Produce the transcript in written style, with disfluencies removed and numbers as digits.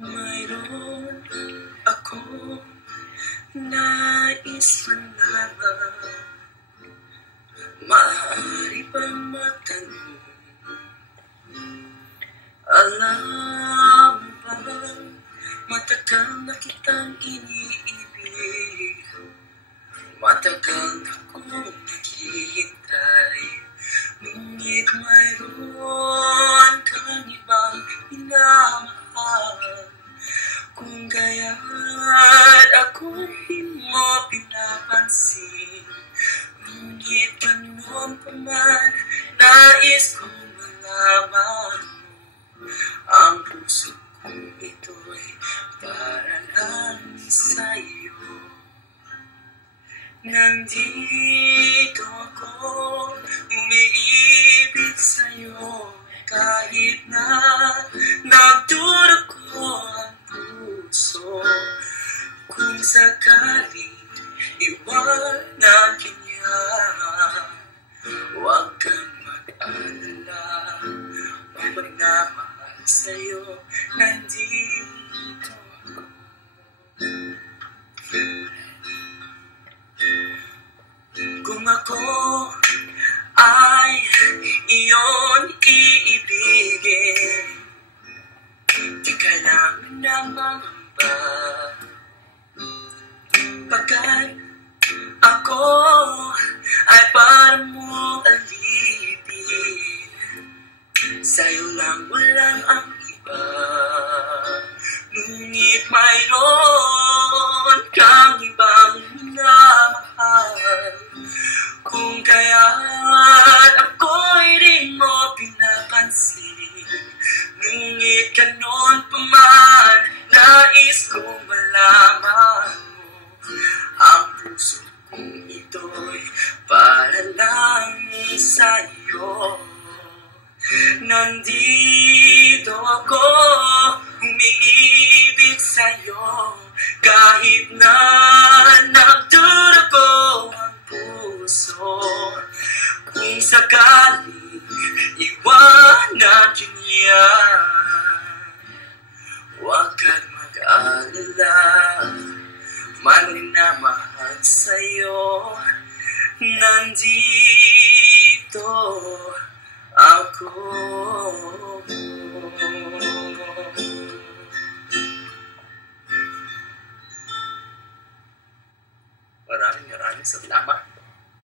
Mayroon ako nais lang lamang. Maaari bang matanong, alam mo bang matagal na kitang iniibig? Matagal na akong naghihintay, ngunit mayroon kang ibang minamahal. Kung gaya't ako'y mo pinapansin, ngunit ganun pa man, nais kong malaman mo. Ang puso kong ito'y para lang sa'yo. Nandito ako, umiibig sa'yo, kahit na nagdurugo ang puso. Kung sakaling iwanan ka niya, huwag kang mag-alala, may magmamahal sa'yo. Nandito ako. Kung ako ay iyon iibigin, di ka namin na mangamba. Pagkat ako ay para mo alipin, sa'yo lang walang ang iba. Ngunit mayroon kang ibang minamahal. Kung kaya't ako'y rin mo pinapansin, ngunit ganon pa man, nais kong malaman mo. Ang puso kong ito'y para lang sa'yo. Nandito ako, umiibig sa'yo, kahit na nagdurugo ang puso. Kung sakaling iwanan ka niya, huwag kang mag-alala, may minamahal sa'yo. Nandito ako. Maraming salamat.